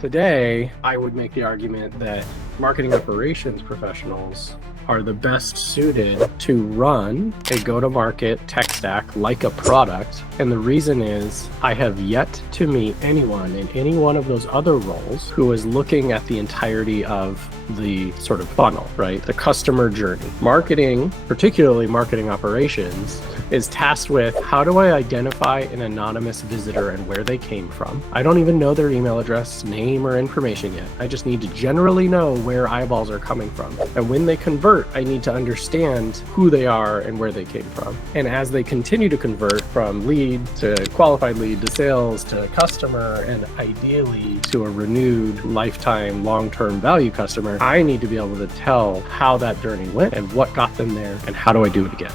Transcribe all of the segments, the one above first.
Today, I would make the argument that marketing operations professionals are the best suited to run a go-to-market tech stack like a product. And the reason is I have yet to meet anyone in any one of those other roles who is looking at the entirety of the sort of funnel, right? The customer journey. Marketing, particularly marketing operations, is tasked with how do I identify an anonymous visitor and where they came from? I don't even know their email address, name, or information yet. I just need to generally know where eyeballs are coming from. And when they convert, I need to understand who they are and where they came from. And as they continue to convert from lead to qualified lead to sales to customer and ideally to a renewed lifetime long-term value customer, I need to be able to tell how that journey went and what got them there and how do I do it again.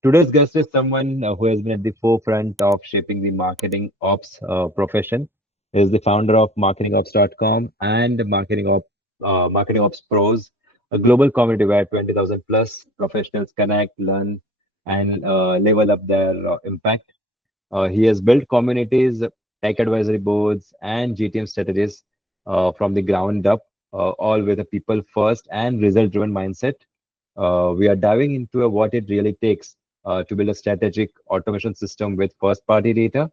Today's guest is someone who has been at the forefront of shaping the marketing ops profession. He is the founder of marketingops.com and Marketing Ops Pros, a global community where 20,000 plus professionals connect, learn, and level up their impact. He has built communities, tech advisory boards, and GTM strategies from the ground up, all with a people first and result driven mindset. We are diving into what it really takes to build a strategic automation system with first party data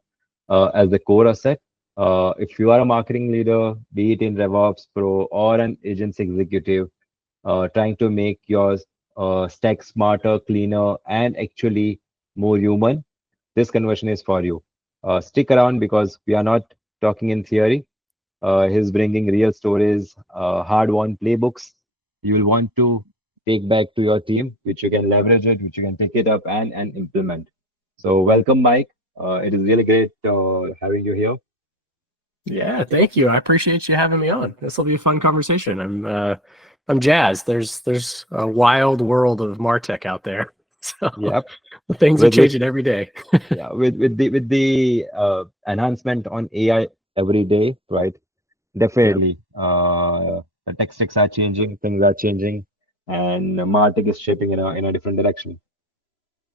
as the core asset. If you are a marketing leader, be it in RevOps Pro or an agency executive, trying to make your stack smarter, cleaner, and actually more human, this conversion is for you. Stick around because we are not talking in theory. He's bringing real stories, hard-won playbooks you will want to take back to your team, which you can leverage it, which you can pick it up and implement. So welcome, Mike. It is really great having you here. Yeah, thank you. I appreciate you having me on. This will be a fun conversation. I'm jazzed. There's a wild world of MarTech out there. So Yep. things are With changing every day. yeah, with the enhancement on AI every day, right? Yeah. Definitely. The tech stacks are changing, things are changing, and MarTech is shaping in a different direction.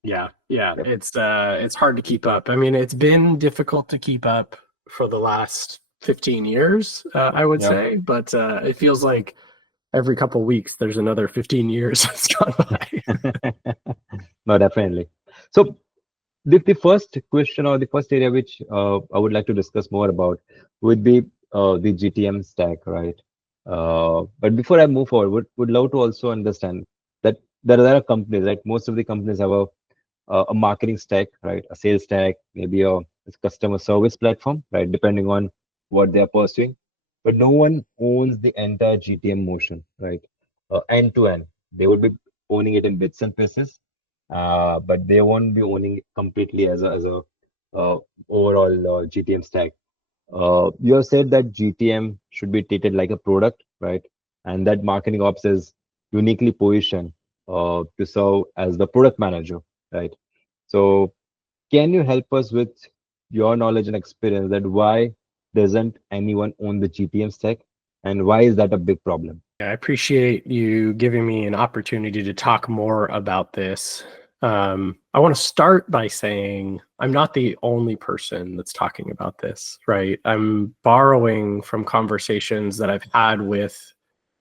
Yeah. Yeah. Yep. It's hard to keep up. I mean, it's been difficult to keep up for the last 15 years, I would Yep. say, but it feels like every couple weeks there's another 15 years that's gone by. No, definitely. So the first question or the first area which I would like to discuss more about would be the GTM stack, right? But before I move forward, would love to also understand that there are companies, right? Most of the companies have a marketing stack, right? A sales stack, maybe a customer service platform, right? Depending on what they are pursuing. But no one owns the entire GTM motion, right? End to end. They would be owning it in bits and pieces, but they won't be owning it completely as a uh, overall GTM stack. You have said that GTM should be treated like a product, right? And that marketing ops is uniquely positioned to serve as the product manager, right? So, can you help us with your knowledge and experience that why doesn't anyone own the GTM stack, and why is that a big problem? I appreciate you giving me an opportunity to talk more about this. I want to start by saying I'm not the only person that's talking about this, right? I'm borrowing from conversations that I've had with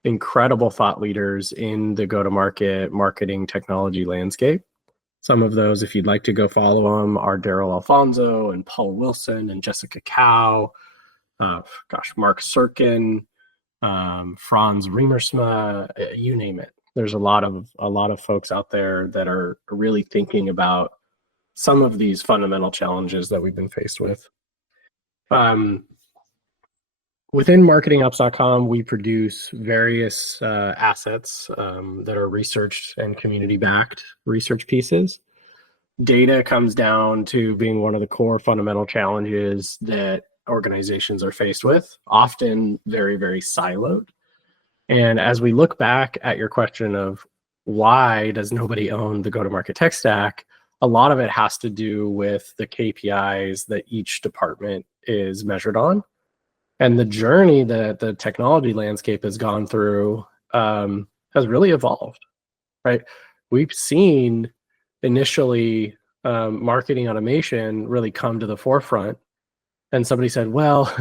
incredible thought leaders in the go-to-market marketing technology landscape. Some of those, if you'd like to go follow them, are Daryl Alfonso and Paul Wilson and Jessica Cow, Mark Sirkin, Franz Riemersma, you name it. There's a lot of folks out there that are really thinking about some of these fundamental challenges that we've been faced with. Within marketingops.com, we produce various assets that are researched and community backed research pieces. Data comes down to being one of the core fundamental challenges that organizations are faced with, often very, very siloed. And as we look back at your question of why does nobody own the go-to-market tech stack, a lot of it has to do with the KPIs that each department is measured on. And the journey that the technology landscape has gone through has really evolved, right? We've seen initially marketing automation really come to the forefront. And somebody said, well,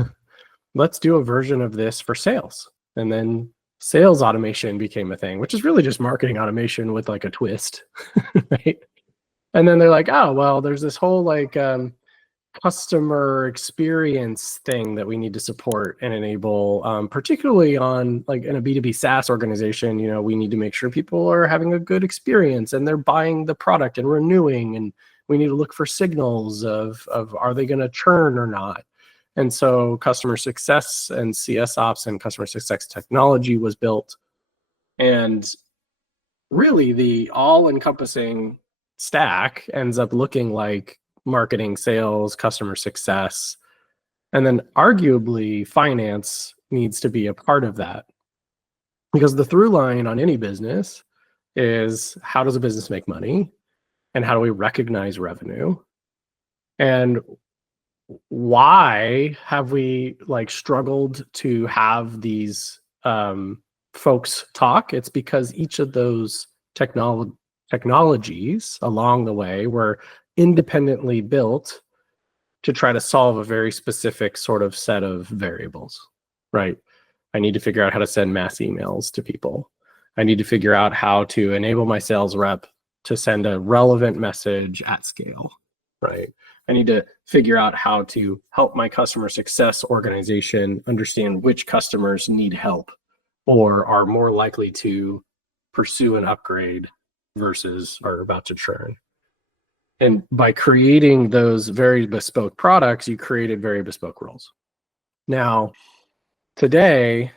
let's do a version of this for sales. And then sales automation became a thing, which is really just marketing automation with like a twist, right? And then they're like, oh, well, there's this whole like customer experience thing that we need to support and enable, particularly on like in a B2B SaaS organization. You know, we need to make sure people are having a good experience and they're buying the product and renewing, and we need to look for signals of are they going to churn or not. And so customer success and CS ops and customer success technology was built. And really the all-encompassing stack ends up looking like marketing, sales, customer success, and then arguably finance needs to be a part of that. Because the through line on any business is, how does a business make money? And how do we recognize revenue? And why have we like struggled to have these folks talk? It's because each of those technologies along the way were independently built to try to solve a very specific sort of set of variables, right? I need to figure out how to send mass emails to people. I need to figure out how to enable my sales rep to send a relevant message at scale, right? I need to figure out how to help my customer success organization understand which customers need help or are more likely to pursue an upgrade versus are about to churn. And by creating those very bespoke products, you created very bespoke roles. Now, today,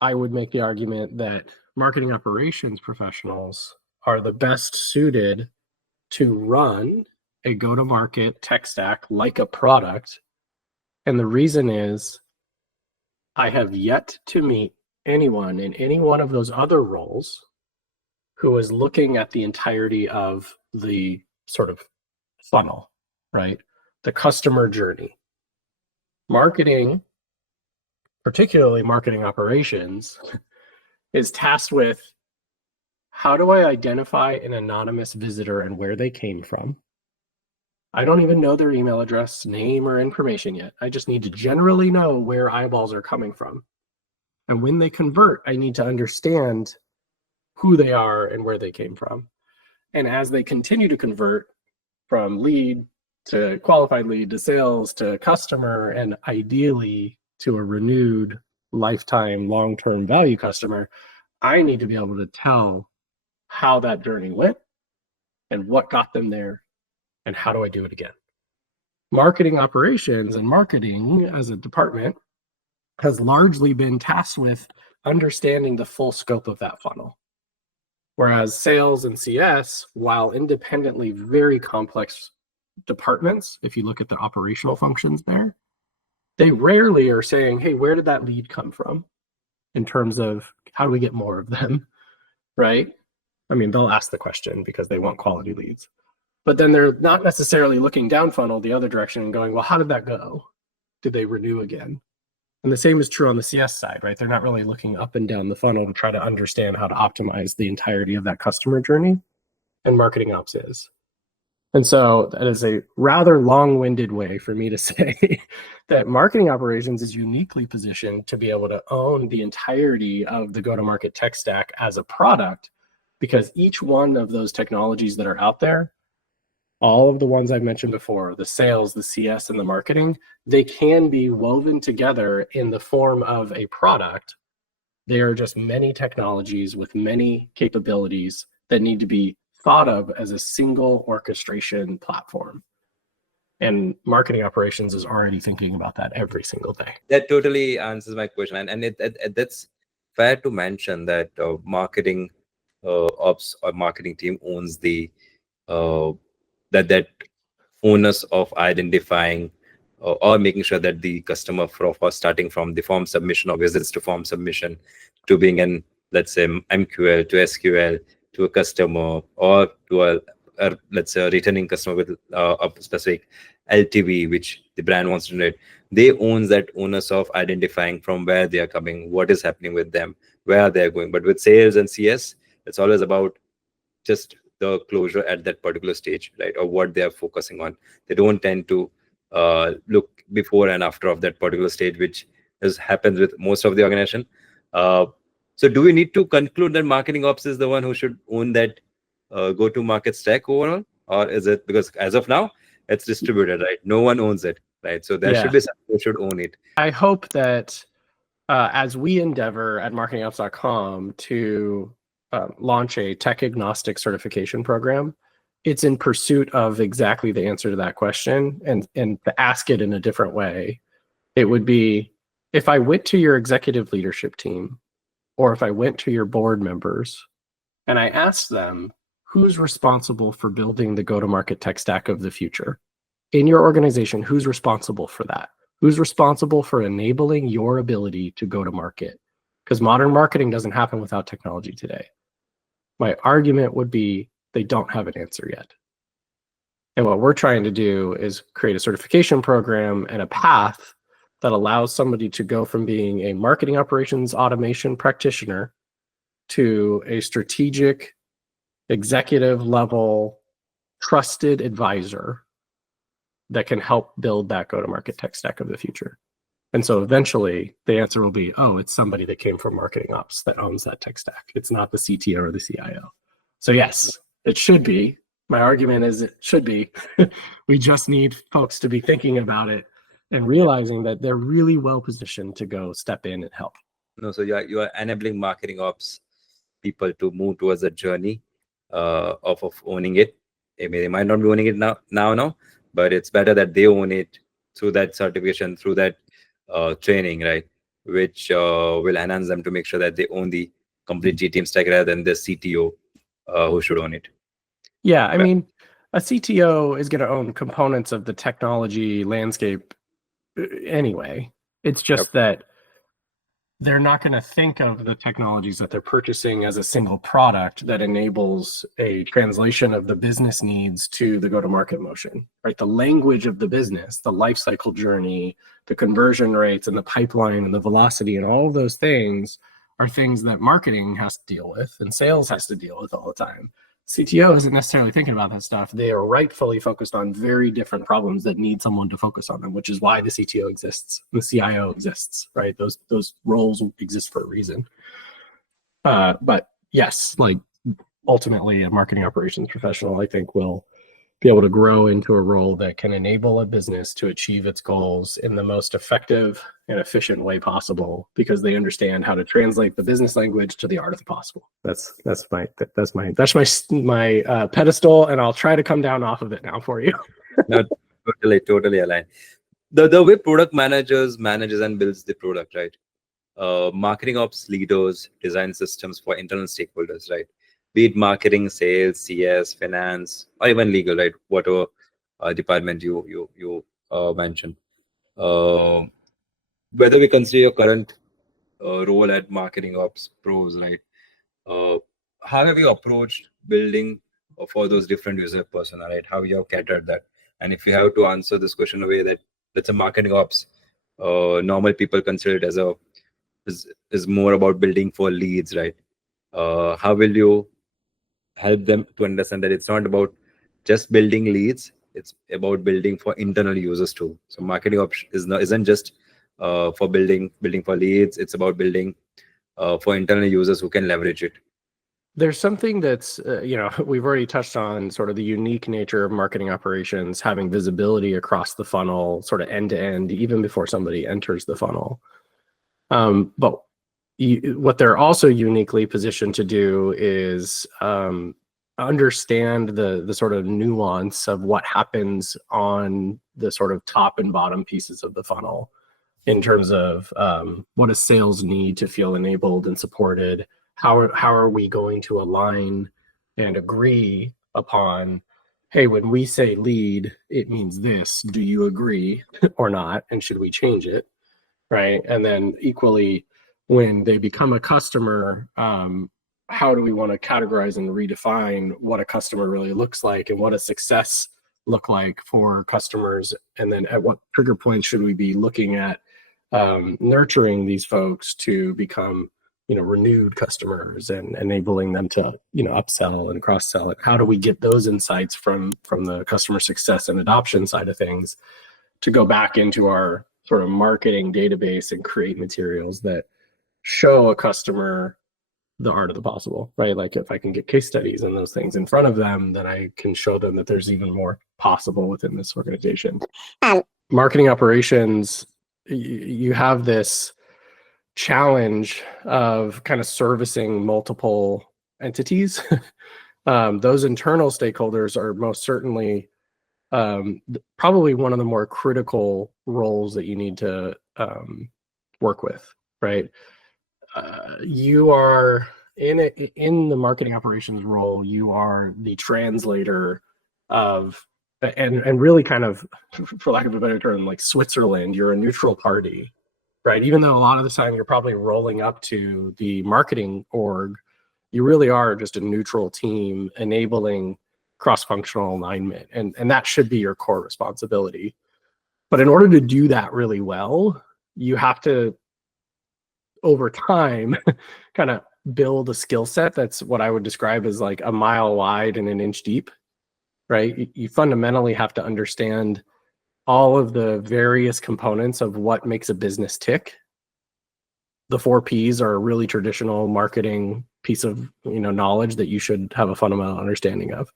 I would make the argument that marketing operations professionals are the best suited to run a go-to-market tech stack like a product. And the reason is, I have yet to meet anyone in any one of those other roles who is looking at the entirety of the sort of funnel, right? The customer journey. Marketing, particularly marketing operations, is tasked with, how do I identify an anonymous visitor and where they came from? I don't even know their email address, name, or information yet. I just need to generally know where eyeballs are coming from. And when they convert, I need to understand who they are and where they came from. And as they continue to convert from lead to qualified lead to sales to customer, and ideally to a renewed lifetime long-term value customer, I need to be able to tell how that journey went and what got them there and how do I do it again. Marketing operations and marketing as a department has largely been tasked with understanding the full scope of that funnel. Whereas sales and CS, while independently very complex departments, if you look at the operational functions there, they rarely are saying, hey, where did that lead come from? In terms of how do we get more of them, right? I mean, they'll ask the question because they want quality leads. But then they're not necessarily looking down funnel the other direction and going, well, how did that go? Did they renew again? And the same is true on the CS side, right? They're not really looking up and down the funnel to try to understand how to optimize the entirety of that customer journey, and marketing ops is. And so that is a rather long-winded way for me to say that marketing operations is uniquely positioned to be able to own the entirety of the go-to-market tech stack as a product, because each one of those technologies that are out there, all of the ones I've mentioned before, the sales, the CS, and the marketing, they can be woven together in the form of a product. They are just many technologies with many capabilities that need to be thought of as a single orchestration platform. And marketing operations is already thinking about that every single day. That totally answers my question. And that's fair to mention that marketing ops or marketing team owns the that onus of identifying or making sure that the customer for starting from the form submission or visits to form submission to being an, let's say, MQL to SQL to a customer or to a let's say a returning customer with a specific LTV which the brand wants to generate, they own that onus of identifying from where they are coming, what is happening with them, where they are going. But with sales and CS, it's always about just the closure at that particular stage, right? Or what they are focusing on. They don't tend to look before and after of that particular stage, which happens with most of the organization. So do we need to conclude that marketing ops is the one who should own that go-to-market stack overall? Or is it, because as of now, it's distributed, right? No one owns it, right? So there should be someone who should own it. I hope that as we endeavor at marketingops.com to launch a tech agnostic certification program, it's in pursuit of exactly the answer to that question. And to ask it in a different way, it would be, if I went to your executive leadership team, or if I went to your board members and I asked them, who's responsible for building the go-to-market tech stack of the future? In your organization, who's responsible for that? Who's responsible for enabling your ability to go to market? Because modern marketing doesn't happen without technology today. My argument would be they don't have an answer yet. And what we're trying to do is create a certification program and a path that allows somebody to go from being a marketing operations automation practitioner to a strategic, executive level, trusted advisor that can help build that go-to-market tech stack of the future. And so eventually the answer will be, oh, it's somebody that came from marketing ops that owns that tech stack. It's not the CTO or the CIO. So yes, it should be. My argument is it should be. We just need folks to be thinking about it and realizing that they're really well positioned to go step in and help. No, so you are enabling marketing ops people to move towards a journey of owning it. They might not be owning it now, but it's better that they own it through that certification, through that training, right? Which will enhance them to make sure that they own the complete GTM stack rather than the CTO who should own it. Yeah, I mean, a CTO is going to own components of the technology landscape anyway. It's just that they're not going to think of the technologies that they're purchasing as a single product that enables a translation of the business needs to the go-to-market motion, right? The language of the business, the lifecycle journey, the conversion rates and the pipeline and the velocity and all of those things are things that marketing has to deal with and sales has to deal with all the time. CTO isn't necessarily thinking about that stuff. They are rightfully focused on very different problems that need someone to focus on them, which is why the CTO exists, the CIO exists, right? Those roles exist for a reason. But yes, like ultimately a marketing operations professional, I think, will be able to grow into a role that can enable a business to achieve its goals in the most effective and efficient way possible, because they understand how to translate the business language to the art of the possible. That's my pedestal, and I'll try to come down off of it now for you. No, totally aligned. The way product manages and builds the product, right? Marketing ops leaders design systems for internal stakeholders, right? Be it marketing, sales, CS, finance, or even legal, right? Whatever department you mentioned. Whether we consider your current role at marketing ops pros, right? How have you approached building for those different user persona, right? How you have catered that? And if you have to answer this question in a way that that's a marketing ops, normal people consider it as is more about building for leads, right? How will you help them to understand that it's not about just building leads, it's about building for internal users too? So marketing ops isn't just for building for leads, it's about building for internal users who can leverage it. There's something that's, we've already touched on sort of the unique nature of marketing operations, having visibility across the funnel, sort of end to end, even before somebody enters the funnel. But what they're also uniquely positioned to do is understand the sort of nuance of what happens on the sort of top and bottom pieces of the funnel in terms of what does sales need to feel enabled and supported. How are we going to align and agree upon, hey, when we say lead, it means this. Do you agree or not? And should we change it? Right. And then equally, when they become a customer, how do we want to categorize and redefine what a customer really looks like and what a success look like for customers? And then at what trigger points should we be looking at nurturing these folks to become renewed customers and enabling them to, upsell and cross-sell it. How do we get those insights from the customer success and adoption side of things to go back into our sort of marketing database and create materials that show a customer the art of the possible, right? Like if I can get case studies and those things in front of them, then I can show them that there's even more possible within this organization. Marketing operations, you have this challenge of kind of servicing multiple entities. Those internal stakeholders are most certainly probably one of the more critical roles that you need to work with, right? You are in the marketing operations role, you are the translator of, and really kind of, for lack of a better term, like Switzerland, you're a neutral party, right? Even though a lot of the time you're probably rolling up to the marketing org, you really are just a neutral team enabling cross-functional alignment. And that should be your core responsibility. But in order to do that really well, you have to, over time, kind of build a skill set that's what I would describe as like a mile wide and an inch deep, right? You fundamentally have to understand all of the various components of what makes a business tick. The 4 Ps are a really traditional marketing piece of knowledge that you should have a fundamental understanding of.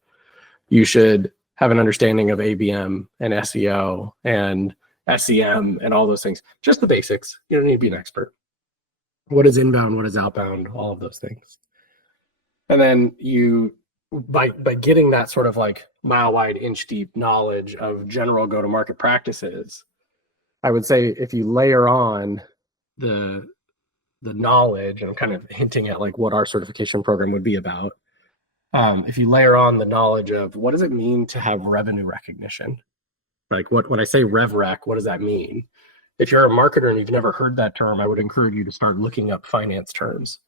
You should have an understanding of ABM and SEO and SEM and all those things. Just the basics. You don't need to be an expert. What is inbound? What is outbound? All of those things. And then you, by getting that sort of like mile wide, inch deep knowledge of general go-to-market practices, I would say if you layer on the knowledge, and I'm kind of hinting at like what our certification program would be about. If you layer on the knowledge of what does it mean to have revenue recognition? Like when I say rev rec, what does that mean? If you're a marketer and you've never heard that term, I would encourage you to start looking up finance terms.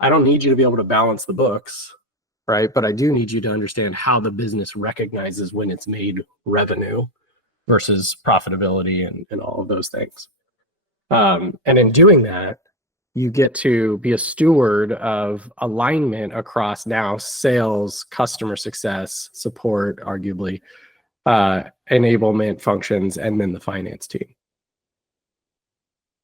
I don't need you to be able to balance the books, right? But I do need you to understand how the business recognizes when it's made revenue versus profitability and all of those things. And in doing that, you get to be a steward of alignment across now sales, customer success, support, arguably, enablement functions, and then the finance team.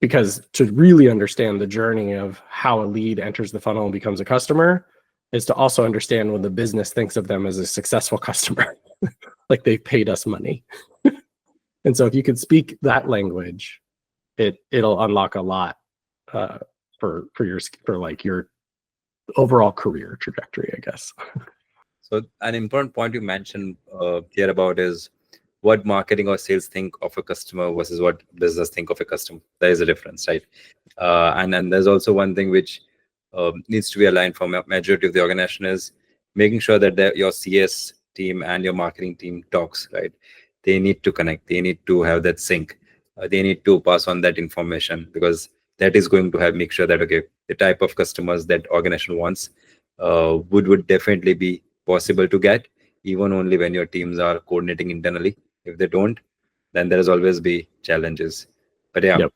Because to really understand the journey of how a lead enters the funnel and becomes a customer is to also understand when the business thinks of them as a successful customer, like they've paid us money. And so if you could speak that language, it'll unlock a lot for your overall career trajectory, I guess. So an important point you mentioned here about is what marketing or sales think of a customer versus what business think of a customer. There is a difference, right? And then there's also one thing which needs to be aligned for majority of the organization is making sure that your CS team and your marketing team talks, right? They need to connect. They need to have that sync. They need to pass on that information because that is going to have make sure that, okay, the type of customers that organization wants would definitely be possible to get, even only when your teams are coordinating internally. If they don't, then there's always be challenges. But yeah, Yep.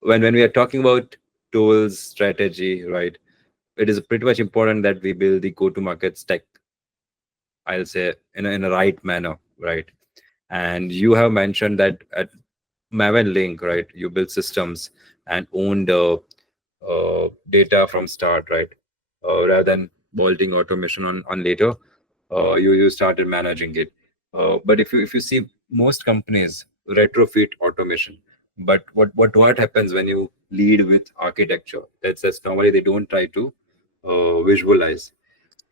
when we are talking about tools, strategy, right, it is pretty much important that we build the go-to-market stack, I'll say, in a right manner, right? And you have mentioned that at Maven Link, right, you build systems and own the data from start, right? Rather than bolting automation on later, you started managing it. But if you see most companies retrofit automation, but what happens when you lead with architecture? That's normally they don't try to visualize.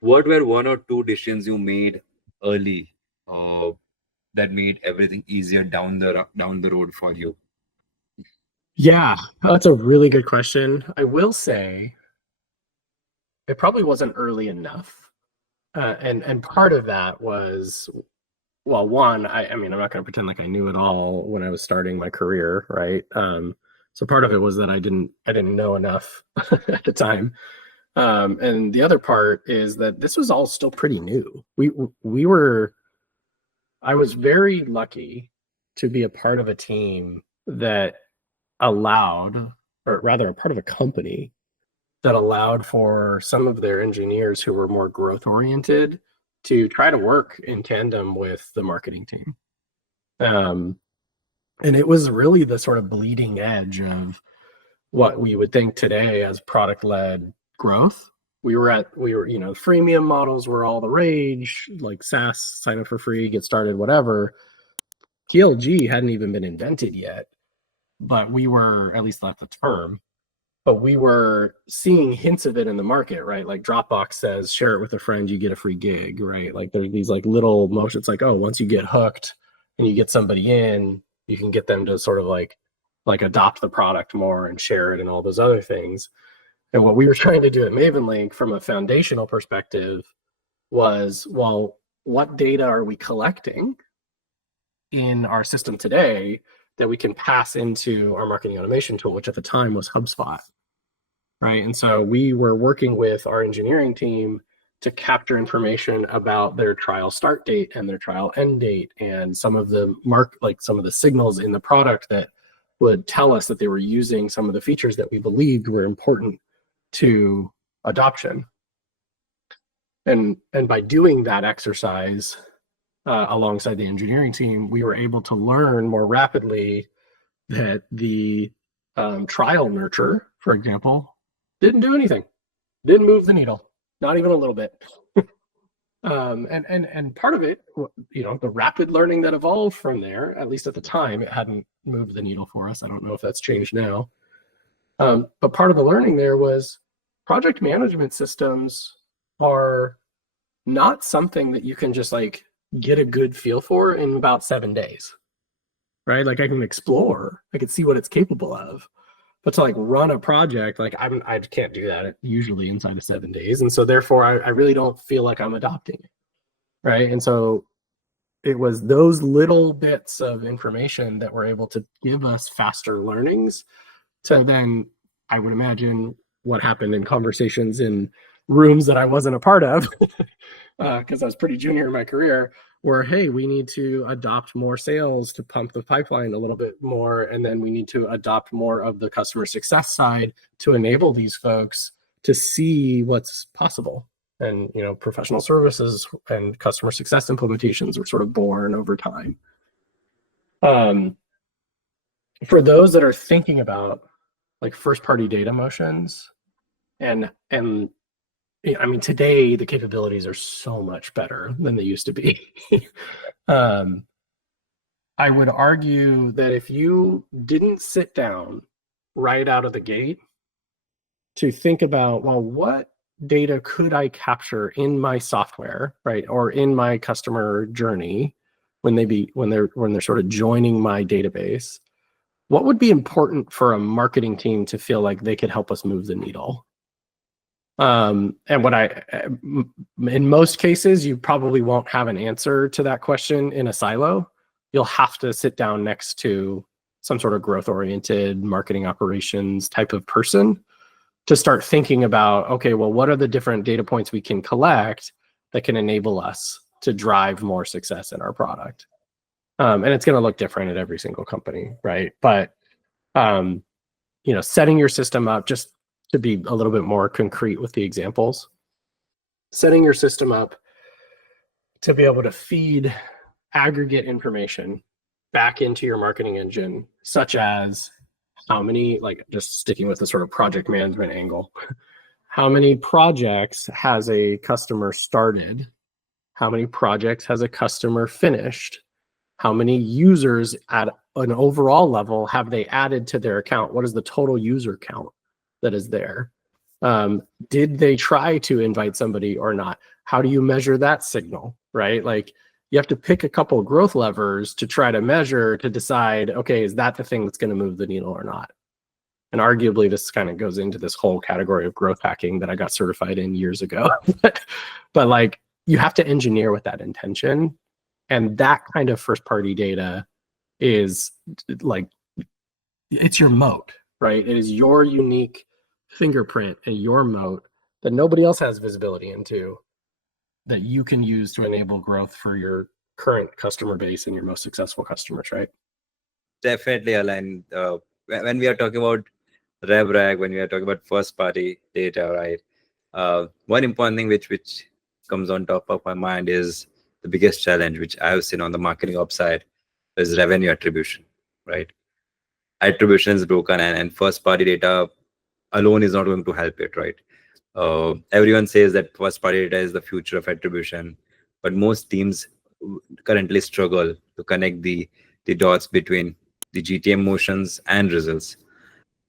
What were 1 or 2 decisions you made early that made everything easier down the road for you? Yeah, that's a really good question. I will say it probably wasn't early enough. And part of that was, well, one, I mean, I'm not going to pretend like I knew it all when I was starting my career, right? So part of it was that I didn't know enough at the time. And the other part is that this was all still pretty new. I was very lucky to be a part of a team that allowed, or rather a part of a company that allowed for some of their engineers who were more growth oriented to try to work in tandem with the marketing team. And it was really the sort of bleeding edge of what we would think today as product-led growth. We were, freemium models were all the rage, like SaaS, sign up for free, get started, whatever. PLG hadn't even been invented yet, but we were, at least that's the term, but we were seeing hints of it in the market, right? Like Dropbox says, share it with a friend, you get a free gig, right? Like there's these like little motions, like, oh, once you get hooked and you get somebody in, you can get them to sort of like adopt the product more and share it and all those other things. And what we were trying to do at MavenLink from a foundational perspective was, well, what data are we collecting in our system today that we can pass into our marketing automation tool, which at the time was HubSpot, right? And so we were working with our engineering team to capture information about their trial start date and their trial end date and some of the some of the signals in the product that would tell us that they were using some of the features that we believed were important to adoption. And by doing that exercise alongside the engineering team, we were able to learn more rapidly that the trial nurture, for example, didn't do anything, didn't move the needle, not even a little bit. And part of it, the rapid learning that evolved from there, at least at the time, it hadn't moved the needle for us. I don't know if that's changed now. But part of the learning there was project management systems are not something that you can just like get a good feel for in about 7 days, right? Like I can explore, I can see what it's capable of, but to like run a project, like I can't do that usually inside of 7 days. And so therefore I really don't feel like I'm adopting it, right? And so it was those little bits of information that were able to give us faster learnings to then, I would imagine, what happened in conversations in rooms that I wasn't a part of, because I was pretty junior in my career, where, hey, we need to adopt more sales to pump the pipeline a little bit more, and then we need to adopt more of the customer success side to enable these folks to see what's possible. And, professional services and customer success implementations were sort of born over time. For those that are thinking about like first-party data motions, and I mean, today the capabilities are so much better than they used to be. I would argue that if you didn't sit down right out of the gate to think about, well, what data could I capture in my software, right, or in my customer journey when they're sort of joining my database, what would be important for a marketing team to feel like they could help us move the needle? And in most cases, you probably won't have an answer to that question in a silo. You'll have to sit down next to some sort of growth-oriented marketing operations type of person to start thinking about, okay, well, what are the different data points we can collect that can enable us to drive more success in our product? And it's going to look different at every single company, right? But setting your system up, just to be a little bit more concrete with the examples, setting your system up to be able to feed aggregate information back into your marketing engine, such as how many, like just sticking with the sort of project management angle, how many projects has a customer started? How many projects has a customer finished? How many users at an overall level have they added to their account? What is the total user count that is there? Did they try to invite somebody or not? How do you measure that signal, right? Like you have to pick a couple of growth levers to try to measure to decide, okay, is that the thing that's going to move the needle or not? And arguably this kind of goes into this whole category of growth hacking that I got certified in years ago. But like you have to engineer with that intention. And that kind of first party data is like, it's your moat, right? It is your unique fingerprint and your moat that nobody else has visibility into, that you can use to enable growth for your current customer base and your most successful customers, right? Definitely, Alan. When we are talking about RevRag, when we are talking about first party data, right? One important thing which comes on top of my mind is the biggest challenge which I have seen on the marketing ops side is revenue attribution, right? Attribution is broken, and first party data alone is not going to help it, right? Everyone says that first party data is the future of attribution, but most teams currently struggle to connect the dots between the GTM motions and results.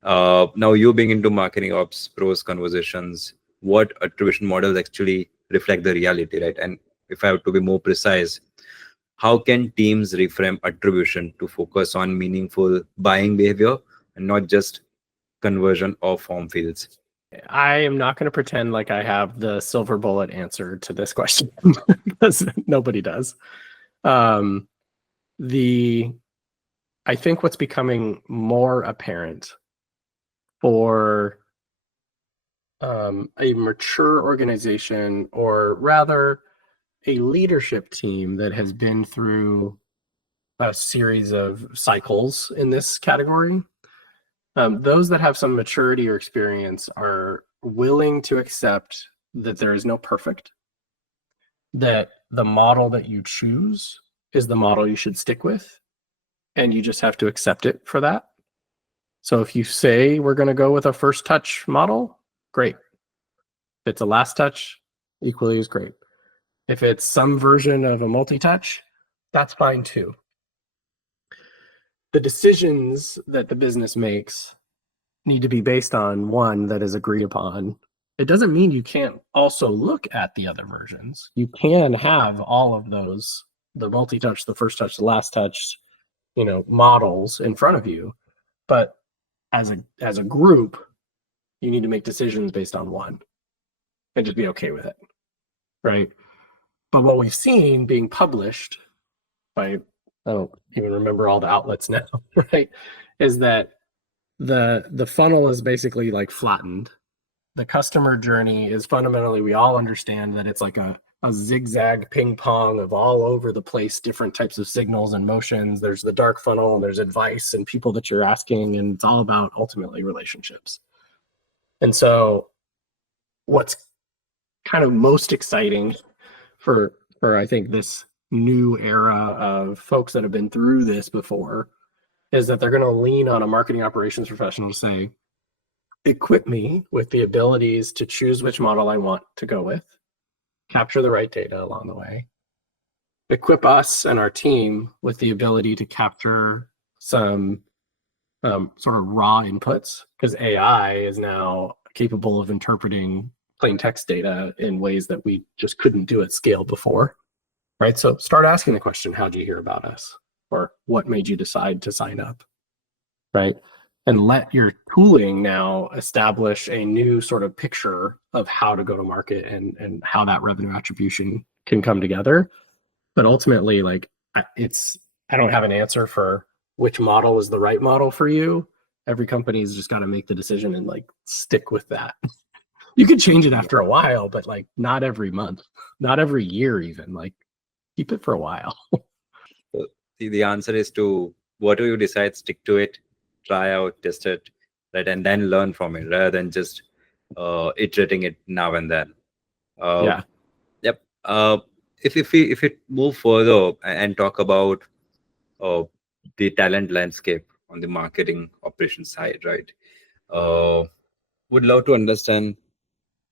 Now, you being into marketing ops pros conversations, what attribution models actually reflect the reality, right? And if I have to be more precise, how can teams reframe attribution to focus on meaningful buying behavior and not just conversion of form fields? I am not going to pretend like I have the silver bullet answer to this question because nobody does. I think what's becoming more apparent for a mature organization, or rather a leadership team that has been through a series of cycles in this category, those that have some maturity or experience are willing to accept that there is no perfect, that the model that you choose is the model you should stick with, and you just have to accept it for that. So if you say we're going to go with a first touch model, great. If it's a last touch, equally as great. If it's some version of a multi-touch, that's fine too. The decisions that the business makes need to be based on one that is agreed upon. It doesn't mean you can't also look at the other versions. You can have all of those, the multi-touch, the first touch, the last touch, models in front of you. But as a group, you need to make decisions based on one and just be okay with it, right? But what we've seen being published by, I don't even remember all the outlets now, right, is that the funnel is basically like flattened. The customer journey is fundamentally, we all understand that it's like a zigzag ping pong of all over the place, different types of signals and motions. There's the dark funnel, and there's advice and people that you're asking, and it's all about ultimately relationships. And so what's kind of most exciting for I think this new era of folks that have been through this before is that they're going to lean on a marketing operations professional to say, equip me with the abilities to choose which model I want to go with, capture the right data along the way, equip us and our team with the ability to capture some sort of raw inputs, because AI is now capable of interpreting plain text data in ways that we just couldn't do at scale before, right? So start asking the question, how'd you hear about us? Or what made you decide to sign up, right? And let your tooling now establish a new sort of picture of how to go to market and how that revenue attribution can come together. But ultimately, like, I don't have an answer for which model is the right model for you. Every company's just got to make the decision and like stick with that. You could change it after a while, but like not every month, not every year even. Like keep it for a while. So the answer is to whatever you decide, stick to it, try out, test it, right, and then learn from it rather than just iterating it now and then. Yeah. Yep. If we move further and talk about the talent landscape on the marketing operations side, right? Would love to understand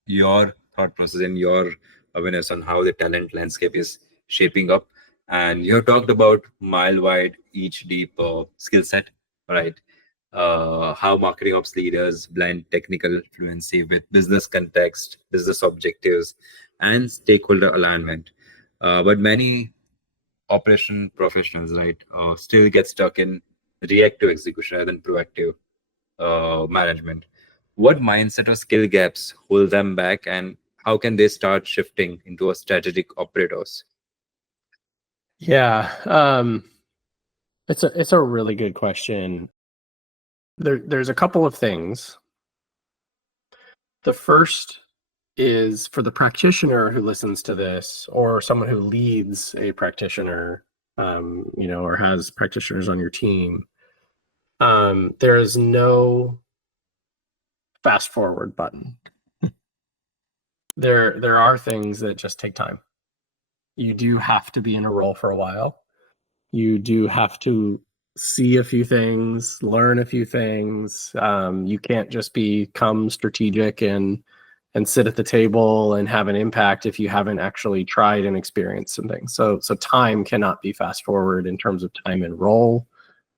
your thought process and your awareness on how the talent landscape is shaping up. And you have talked about mile wide, each deep skill set, right? How marketing ops leaders blend technical fluency with business context, business objectives, and stakeholder alignment. But many operation professionals, right, still get stuck in reactive execution rather than proactive management. What mindset or skill gaps hold them back, and how can they start shifting into a strategic operators? Yeah. It's a really good question. There's a couple of things. The first is for the practitioner who listens to this, or someone who leads a practitioner, or has practitioners on your team. There is no fast forward button. There are things that just take time. You do have to be in a role for a while. You do have to see a few things, learn a few things. You can't just become strategic and sit at the table and have an impact if you haven't actually tried and experienced some things. So time cannot be fast forward in terms of time and role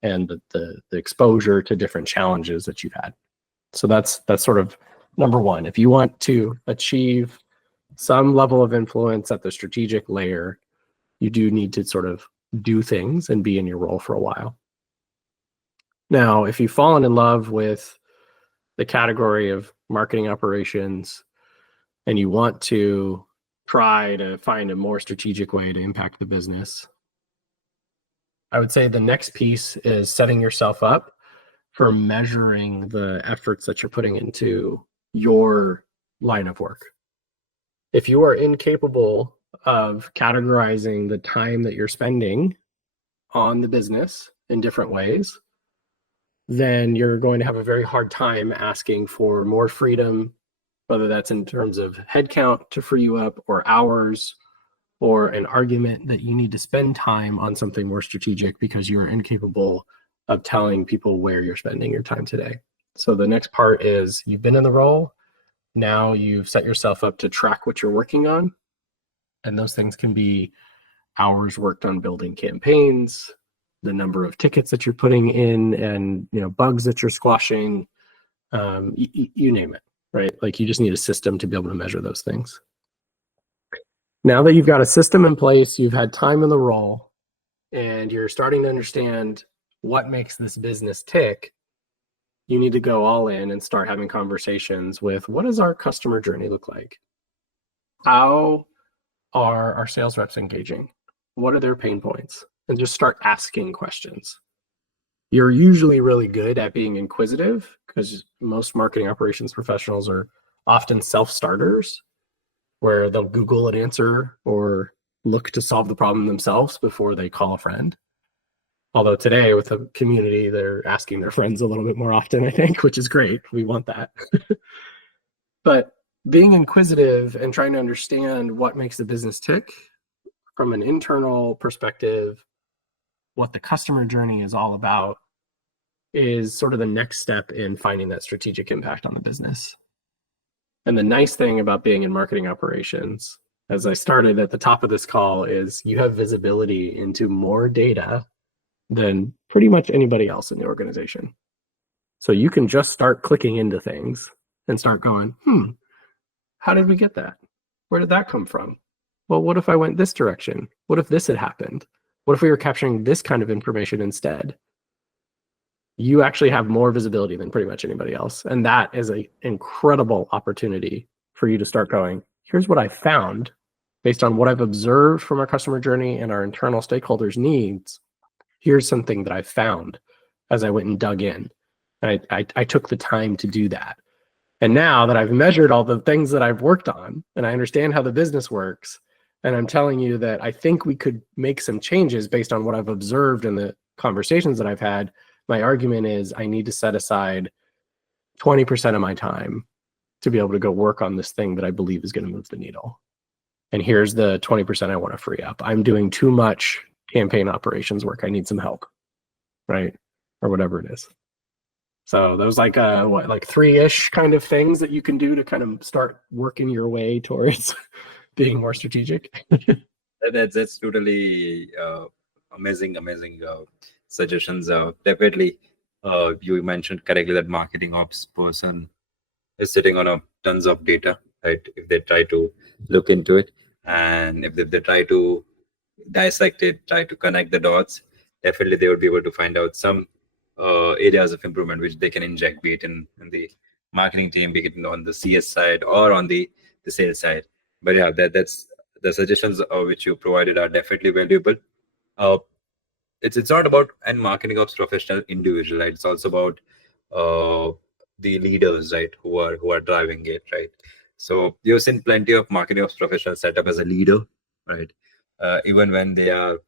and the exposure to different challenges that you've had. So that's sort of number one. If you want to achieve some level of influence at the strategic layer, you do need to sort of do things and be in your role for a while. Now, if you've fallen in love with the category of marketing operations and you want to try to find a more strategic way to impact the business, I would say the next piece is setting yourself up for measuring the efforts that you're putting into your line of work. If you are incapable of categorizing the time that you're spending on the business in different ways, then you're going to have a very hard time asking for more freedom, whether that's in terms of headcount to free you up or hours, or an argument that you need to spend time on something more strategic because you're incapable of telling people where you're spending your time today. So the next part is you've been in the role. Now you've set yourself up to track what you're working on. And those things can be hours worked on building campaigns, the number of tickets that you're putting in, and bugs that you're squashing, you name it, right? Like you just need a system to be able to measure those things. Now that you've got a system in place, you've had time in the role, and you're starting to understand what makes this business tick, you need to go all in and start having conversations with what does our customer journey look like? How are our sales reps engaging? What are their pain points? And just start asking questions. You're usually really good at being inquisitive because most marketing operations professionals are often self-starters where they'll Google an answer or look to solve the problem themselves before they call a friend. Although today with the community, they're asking their friends a little bit more often, I think, which is great. We want that. But being inquisitive and trying to understand what makes the business tick from an internal perspective, what the customer journey is all about, is sort of the next step in finding that strategic impact on the business. And the nice thing about being in marketing operations, as I started at the top of this call, is you have visibility into more data than pretty much anybody else in the organization. So you can just start clicking into things and start going, how did we get that? Where did that come from? Well, what if I went this direction? What if this had happened? What if we were capturing this kind of information instead? You actually have more visibility than pretty much anybody else. And that is an incredible opportunity for you to start going, here's what I found based on what I've observed from our customer journey and our internal stakeholders' needs. Here's something that I found as I went and dug in. And I took the time to do that. And now that I've measured all the things that I've worked on and I understand how the business works, and I'm telling you that I think we could make some changes based on what I've observed in the conversations that I've had, my argument is I need to set aside 20% of my time to be able to go work on this thing that I believe is going to move the needle. And here's the 20% I want to free up. I'm doing too much campaign operations work. I need some help, right? Or whatever it is. So those like 3-ish kind of things that you can do to kind of start working your way towards being more strategic. That's totally amazing suggestions. Definitely, you mentioned correctly that marketing ops person is sitting on tons of data, right? If they try to look into it, and if they try to dissect it, try to connect the dots, definitely they would be able to find out some areas of improvement which they can inject, be it in the marketing team, be it on the CS side or on the sales side. But yeah, that's the suggestions which you provided are definitely valuable. It's not about an marketing ops professional individual, right? It's also about the leaders, right, who are driving it, right? So you've seen plenty of marketing ops professionals set up as a leader, right? Even when they are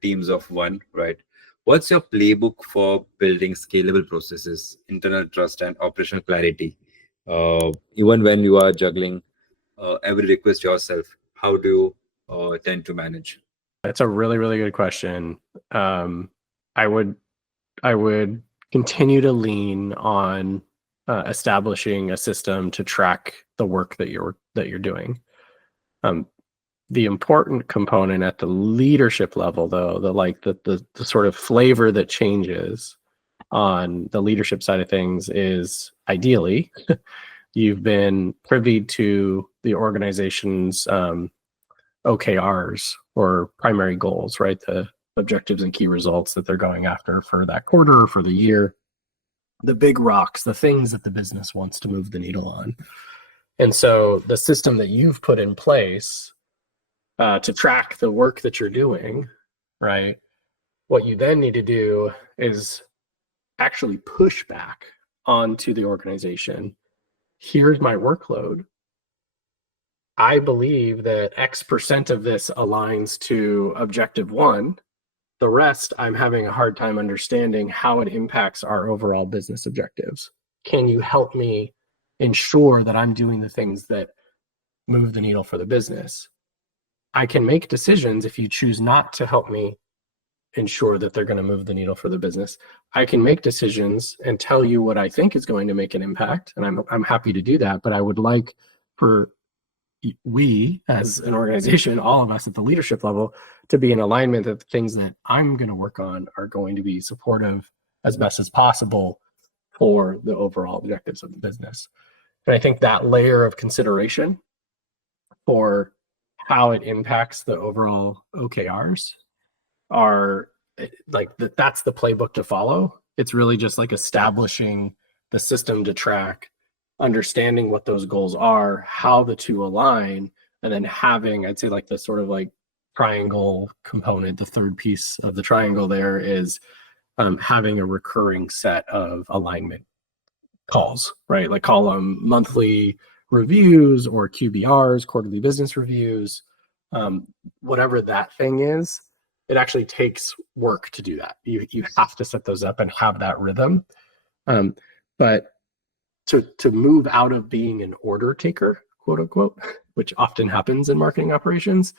teams of one, right? What's your playbook for building scalable processes, internal trust, and operational clarity Even when you are juggling every request yourself, how do you tend to manage? That's a really, really good question. I would continue to lean on establishing a system to track the work that you're doing. The important component at the leadership level, though, the sort of flavor that changes on the leadership side of things is ideally you've been privy to the organization's OKRs, or primary goals, right? The objectives and key results that they're going after for that quarter or for the year, the big rocks, the things that the business wants to move the needle on. And so the system that you've put in place to track the work that you're doing, right? What you then need to do is actually push back onto the organization. Here's my workload. I believe that X% of this aligns to objective 1. The rest, I'm having a hard time understanding how it impacts our overall business objectives. Can you help me ensure that I'm doing the things that move the needle for the business? I can make decisions if you choose not to help me ensure that they're going to move the needle for the business. I can make decisions and tell you what I think is going to make an impact, and I'm happy to do that. But I would like for we as an organization, all of us at the leadership level, to be in alignment that the things that I'm going to work on are going to be supportive as best as possible for the overall objectives of the business. And I think that layer of consideration for how it impacts the overall OKRs are that's the playbook to follow. It's really just like establishing the system to track, understanding what those goals are, how the two align, and then having, I'd say, like the sort of like triangle component. The third piece of the triangle there is having a recurring set of alignment calls, right? Like call them monthly reviews or QBRs, quarterly business reviews, whatever that thing is. It actually takes work to do that. You have to set those up and have that rhythm. But to move out of being an order taker, quote unquote, which often happens in marketing operations,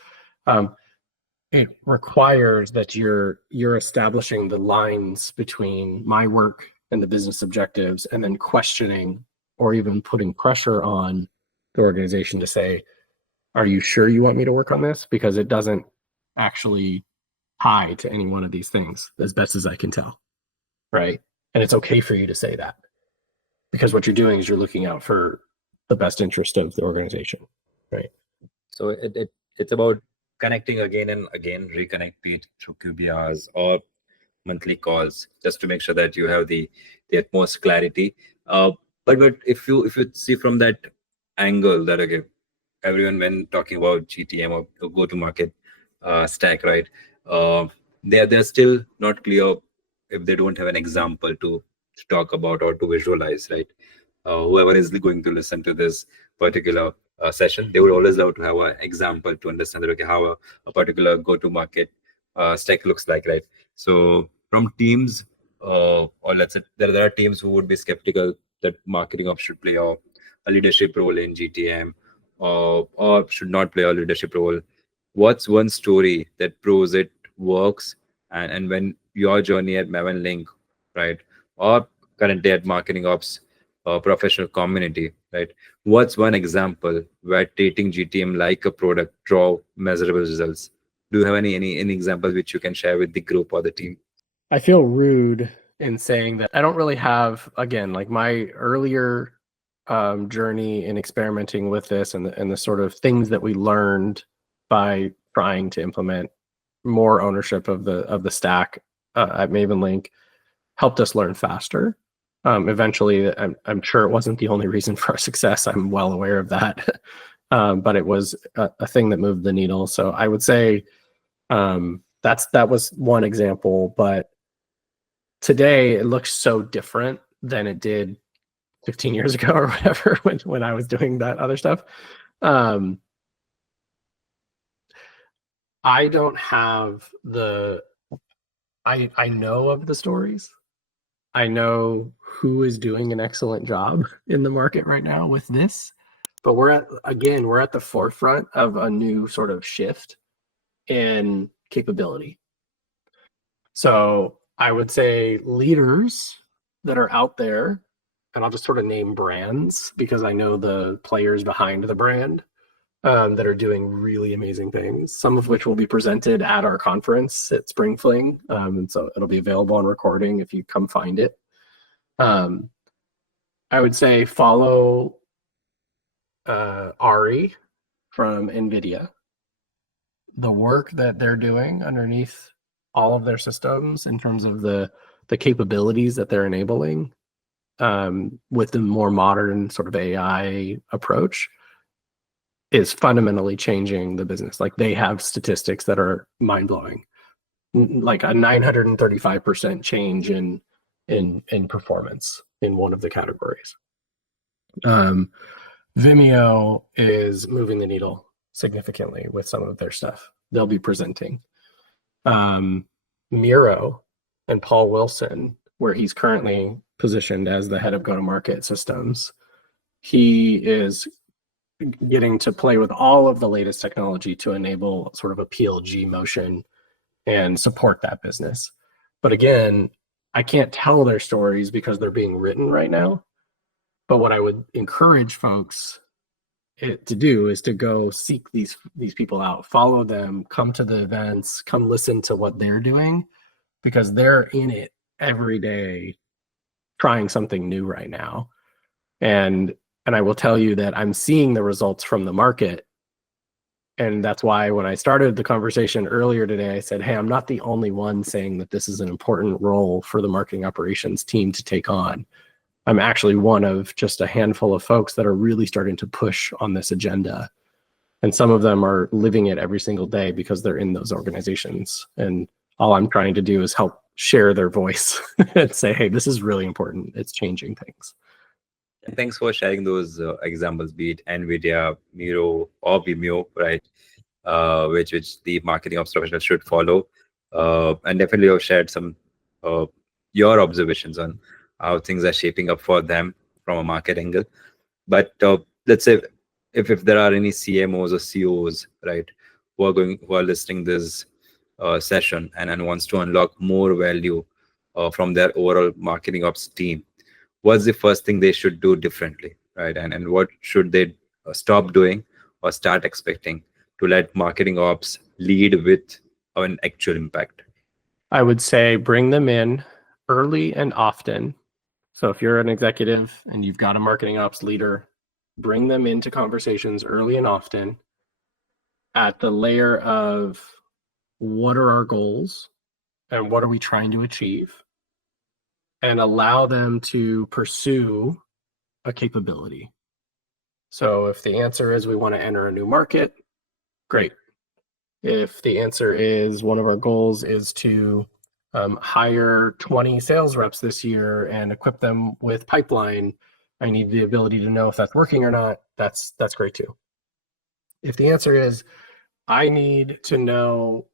it requires that you're establishing the lines between my work and the business objectives, and then questioning or even putting pressure on the organization to say, are you sure you want me to work on this? Because it doesn't actually tie to any one of these things, as best as I can tell, right? And it's okay for you to say that, because what you're doing is you're looking out for the best interest of the organization, right? So it's about connecting again and again, reconnect it through QBRs or monthly calls, just to make sure that you have the utmost clarity. But if you see from that angle that, okay, everyone when talking about GTM or go to market stack, right? They're still not clear if they don't have an example to talk about or to visualize, right? Whoever is going to listen to this particular session, they would always love to have an example to understand that, okay, how a particular go-to-market stack looks like, right? So from teams, or let's say there are teams who would be skeptical that marketing ops should play a leadership role in GTM, or should not play a leadership role. What's one story that proves it works? And when your journey at Maven Link, right, or currently at marketing ops professional community, right? What's one example where treating GTM like a product draw measurable results? Do you have any examples which you can share with the group or the team? I feel rude in saying that I don't really have, again, like my earlier journey in experimenting with this, and the sort of things that we learned by trying to implement more ownership of the stack at Maven Link helped us learn faster. Eventually, I'm sure it wasn't the only reason for our success. I'm well aware of that. But it was a thing that moved the needle. So I would say that was one example. But today it looks so different than it did 15 years ago or whatever when I was doing that other stuff. I don't have I know of the stories, I know who is doing an excellent job in the market right now with this, but we're at the forefront of a new sort of shift in capability. So I would say leaders that are out there, and I'll just sort of name brands because I know the players behind the brand that are doing really amazing things, some of which will be presented at our conference at Spring Fling. And so it'll be available on recording if you come find it. I would say follow Ari from NVIDIA. The work that they're doing underneath all of their systems in terms of the capabilities that they're enabling with the more modern sort of AI approach is fundamentally changing the business. Like they have statistics that are mind-blowing, like a 935% change in performance in one of the categories. Vimeo is moving the needle significantly with some of their stuff. They'll be presenting. Miro and Paul Wilson, where he's currently positioned as the head of go-to-market systems, he is getting to play with all of the latest technology to enable sort of a PLG motion and support that business. But again, I can't tell their stories because they're being written right now. But what I would encourage folks to do is to go seek these people out, follow them, come to the events, come listen to what they're doing, because they're in it every day trying something new right now. And I will tell you that I'm seeing the results from the market. And that's why when I started the conversation earlier today, I said, hey, I'm not the only one saying that this is an important role for the marketing operations team to take on. I'm actually one of just a handful of folks that are really starting to push on this agenda. And some of them are living it every single day because they're in those organizations. And all I'm trying to do is help share their voice and say, hey, this is really important. It's changing things. Thanks for sharing those examples, be it NVIDIA, Miro, or Vimeo, right? Which the marketing ops professionals should follow. And definitely have shared some your observations on how things are shaping up for them from a market angle. But let's say if there are any CMOs or COs, right, who are listening this session and wants to unlock more value from their overall marketing ops team, what's the first thing they should do differently, right? And what should they stop doing or start expecting to let marketing ops lead with an actual impact? I would say bring them in early and often. So if you're an executive and you've got a marketing ops leader, bring them into conversations early and often at the layer of what are our goals and what are we trying to achieve, and allow them to pursue a capability. So if the answer is we want to enter a new market, great. If the answer is one of our goals is to hire 20 sales reps this year and equip them with pipeline, I need the ability to know if that's working or not, that's great too. If the answer is I need to know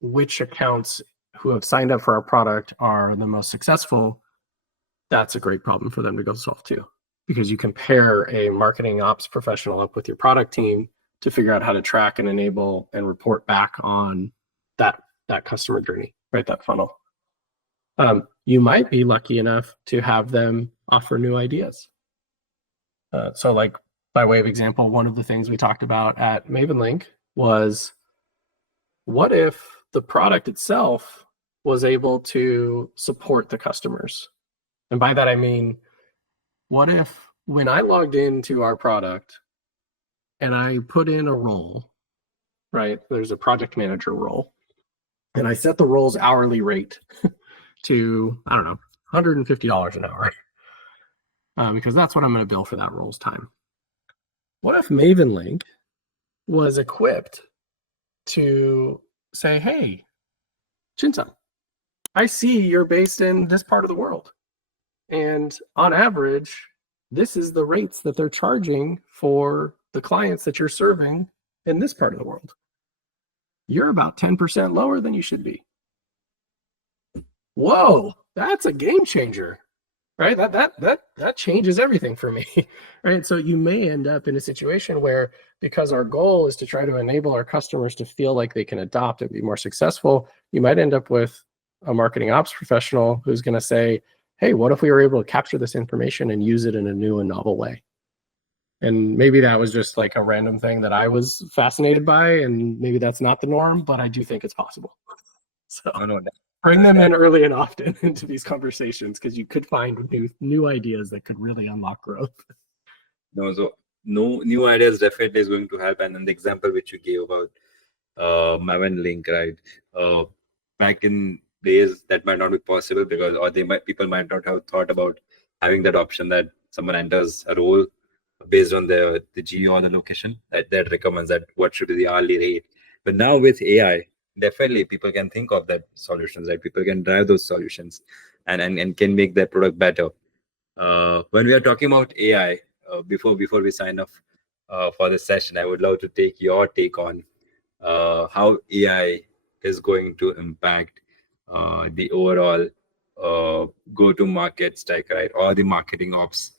which accounts who have signed up for our product are the most successful, that's a great problem for them to go solve too. Because you can pair a marketing ops professional up with your product team to figure out how to track and enable and report back on that customer journey, right? That funnel. You might be lucky enough to have them offer new ideas. So like by way of example, one of the things we talked about at MavenLink was, what if the product itself was able to support the customers? And by that, I mean, what if when I logged into our product and I put in a role, right? There's a project manager role, and I set the role's hourly rate to, I don't know, $150 an hour, because that's what I'm going to bill for that role's time. What if MavenLink was equipped to say, hey, Chintan, I see you're based in this part of the world. And on average, this is the rates that they're charging for the clients that you're serving in this part of the world. You're about 10% lower than you should be. Whoa, that's a game changer, right? That changes everything for me, right? So you may end up in a situation where, because our goal is to try to enable our customers to feel like they can adopt and be more successful, you might end up with a marketing ops professional who's going to say, hey, what if we were able to capture this information and use it in a new and novel way? And maybe that was just like a random thing that I was fascinated by, and maybe that's not the norm, but I do think it's possible. So No, bring them in early and often into these conversations, because you could find new ideas that could really unlock growth. no, so no new ideas definitely is going to help. And then the example which you gave about Maven link, right? Back in days that might not be possible because, or people might not have thought about having that option that someone enters a role based on the geo or the location that recommends that what should be the hourly rate. But now with AI, definitely people can think of that solutions, right? People can drive those solutions and can make their product better. When we are talking about AI, before we sign off for this session, I would love to take your take on how AI is going to impact the overall go-to-market stack, right? Or the marketing ops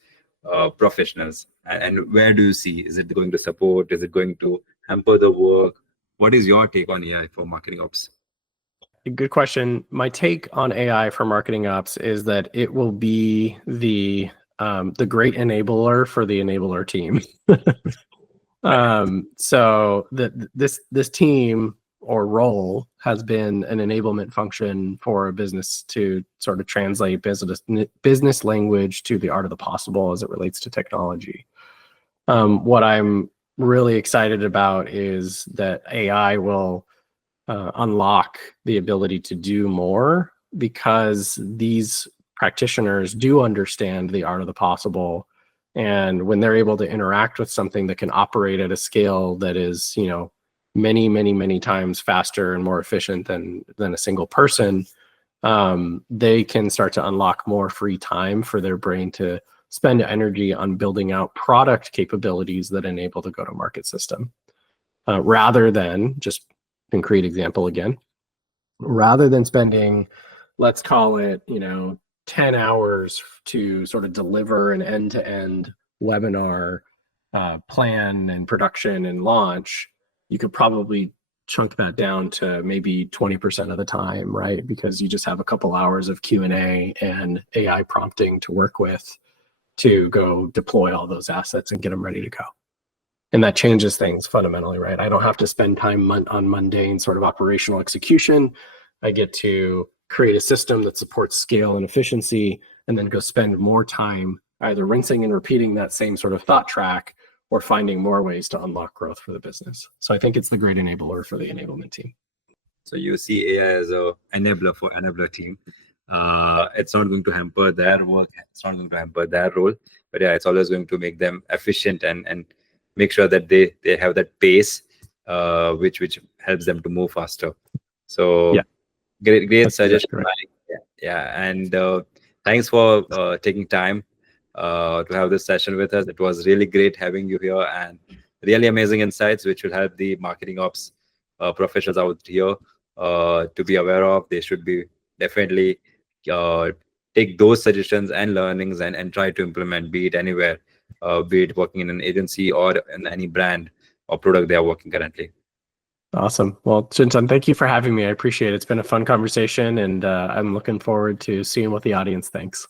professionals. And where do you see? Is it going to support? Is it going to hamper the work? What is your take on AI for marketing ops? Good question. My take on AI for marketing ops is that it will be the great enabler for the enabler team. So this team or role has been an enablement function for a business to sort of translate business language to the art of the possible as it relates to technology. What I'm really excited about is that AI will unlock the ability to do more, because these practitioners do understand the art of the possible. And when they're able to interact with something that can operate at a scale that is, many times faster and more efficient than a single person, they can start to unlock more free time for their brain to spend energy on building out product capabilities that enable the go-to-market system, rather than, just concrete example again, rather than spending, let's call it, 10 hours to sort of deliver an end-to-end webinar plan and production and launch, you could probably chunk that down to maybe 20% of the time, right? Because you just have a couple hours of Q&A and AI prompting to work with to go deploy all those assets and get them ready to go. And that changes things fundamentally, right? I don't have to spend time on mundane sort of operational execution. I get to create a system that supports scale and efficiency, and then go spend more time either rinsing and repeating that same sort of thought track or finding more ways to unlock growth for the business. So I think it's the great enabler for the enablement team. So you see AI as a enabler for enabler team. It's not going to hamper their work. It's not going to hamper their role. But yeah, it's always going to make them efficient and make sure that they have that pace, which helps them to move faster. So yeah, great that's suggestion, correct. Mike. Yeah, and thanks for taking time to have this session with us. It was really great having you here, and really amazing insights which will help the marketing ops professionals out here to be aware of. They should be definitely take those suggestions and learnings and try to implement, be it anywhere, be it working in an agency or in any brand or product they are working currently. Awesome. Well, Chintan, thank you for having me. I appreciate it. It's been a fun conversation, and I'm looking forward to seeing what the audience thinks.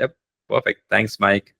Yep. Perfect. Thanks, Mike.